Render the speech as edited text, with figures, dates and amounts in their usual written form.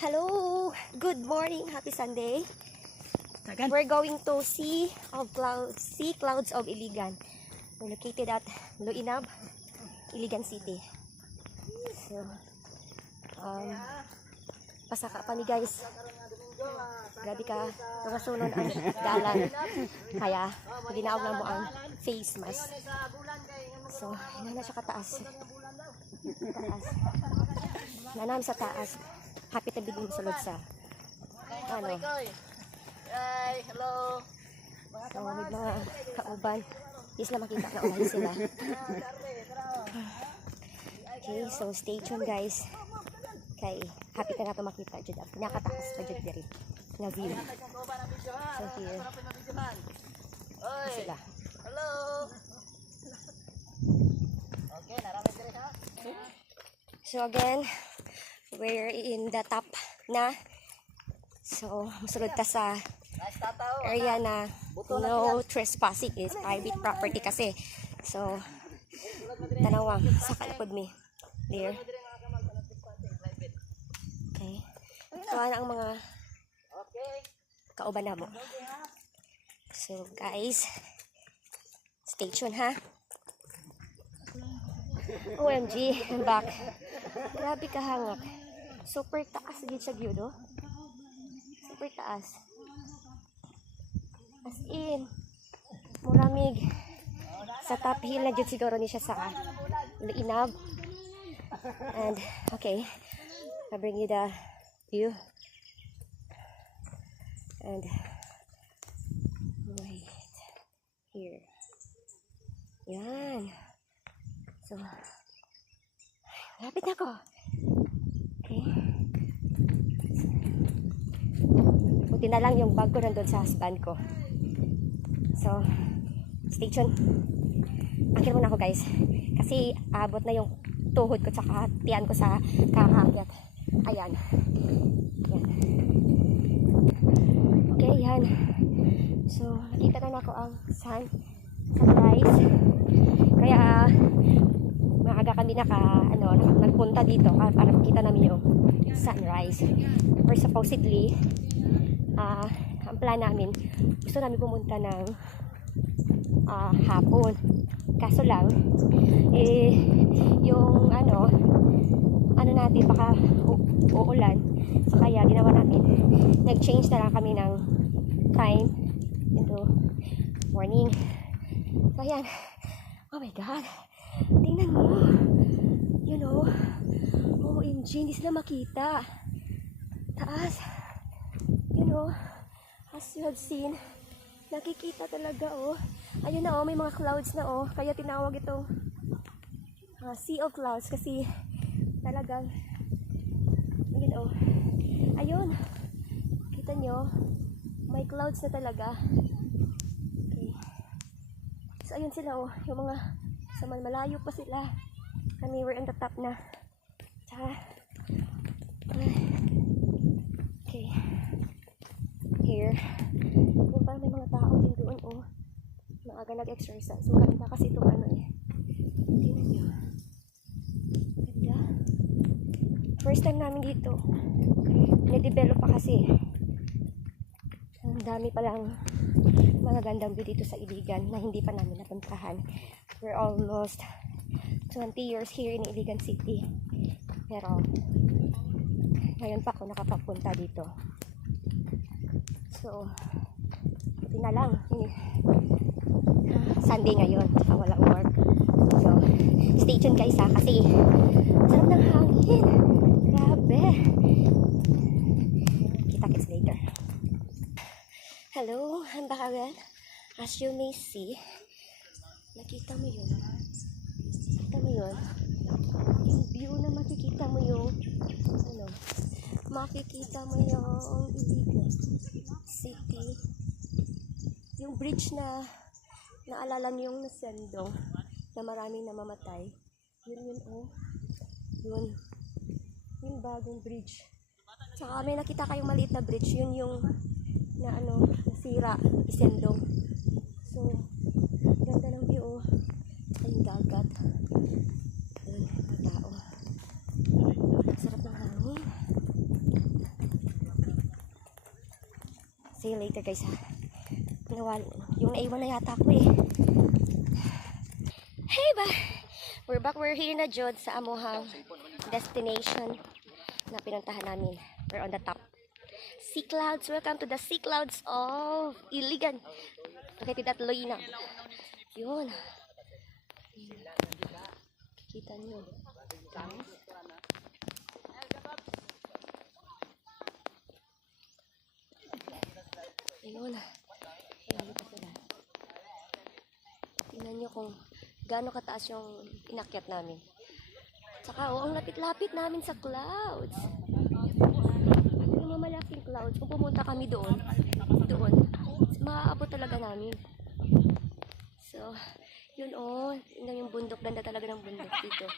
Hello! Good morning! Happy Sunday! Tagan. We're going to Sea Clouds of Iligan. We're located at Luinab, Iligan City. So, pasaka pa ni guys. Grabe ka, tungasunon ang dalan. Kaya, ginaog na mo ang face mask. So, hinana siya kataas. Nanam sa taas. Happy tabi din sulod sa ano. Hi, hello. So, may mga kauban. Yes na makita na unahin sila. Okay, so stay tuned guys. Kay happy ka na ito makita dyan. Pinakatakas pa dyan diri na view. So here. Sila. Hello. Okay, naramay dire ha. So again, we're in the top na. So, musulod ta sa area na no trespassing is private property kasi. So, tanawang sa kalapod mi. There. Okay. Ito na ang mga kauban na mo. So, guys, stay tuned ha. OMG, I'm back. Grabe kahangak. Super taas din siya gyud, oh. Super taas. As in, muramig. Sa top hill na dyan siguro ni siya sa Luinab. And, okay. I'll bring you the view. And, wait. Here. Yan. So, lapit na ako. Okay. Buti na lang yung bag ko nandun sa husband ko. So, stay tuned. Akit muna ako guys. Kasi abot na yung tuhod ko tsaka tiyan ko sa kakakyat. Ayan. Yan. Okay, yan. So, nakita na ako ang sunrise. Kaya, maaga kami nagpunta dito para makita namin yung sunrise. Or supposedly, ang plan namin, gusto namin pumunta ng hapon. Kaso lang, yung ano natin, baka uulan. So, kaya ginawa namin, nag-change na lang kami ng time into morning. So, ayan. Oh my God. Tingnan mo. You know, OMG, hindi sila makita. Taas. You know, as you have seen, nakikita talaga, oh. Ayun na, oh, may mga clouds na, oh. Kaya tinawag itong Sea of Clouds kasi talagang, ayun, oh. Ayun. Kita nyo, may clouds na talaga. Okay. So, ayun sila, oh. Yung mga, so, malayo pa sila. Kami, we're on the top na. Tsaka, okay. Here. Yung parang may mga tao din doon, oh. Maaga nag-exercise. Maganda kasi itong ano eh. Tingnan nyo. Ganda. First time namin dito. Na-develop pa kasi. Ang dami palang mga gandang view dito sa Iligan na hindi pa namin napuntahan. We're almost 20 years here in Iligan City. Pero, ngayon pa ako nakapapunta dito. So, buti na lang. Sunday ngayon, saka walang work. So, stay tuned guys ha, kasi sarap ng hangin. Grabe. Kita-kits later. Hello, I'm back again. As you may see, nakita mo yun? Nakita mo yun? Yung view na makikita mo yung makikita mo yung Iligan City. Yung bridge na naalala niyo yung nasendong na maraming namamatay. Yun, oh. Yun. Yung bagong bridge. Tsaka may nakita kayong maliit na bridge. Yun yung nasira, isendong. So, ganda ng view, oh. Ay, dagat. Ayun, mga tao. Sarap ng hangin. See you later guys ha. Yung naiwan na yata ako eh. Hey ba? We're here na Jod sa amuhang destination na pinuntahan namin. We're on the top. Sea Clouds. Welcome to the Sea Clouds of Iligan. Located at Loina. Yun. Kita nyo. Guys. Ayun. Ayun pa sila. Tingnan nyo kung gaano kataas yung inakyat namin. Tsaka, ang lapit-lapit namin sa clouds. Yung mamalaking clouds, kung pumunta kami doon, maaabot talaga namin. So, yun tingnan yung bundok. Ganda talaga ng bundok dito.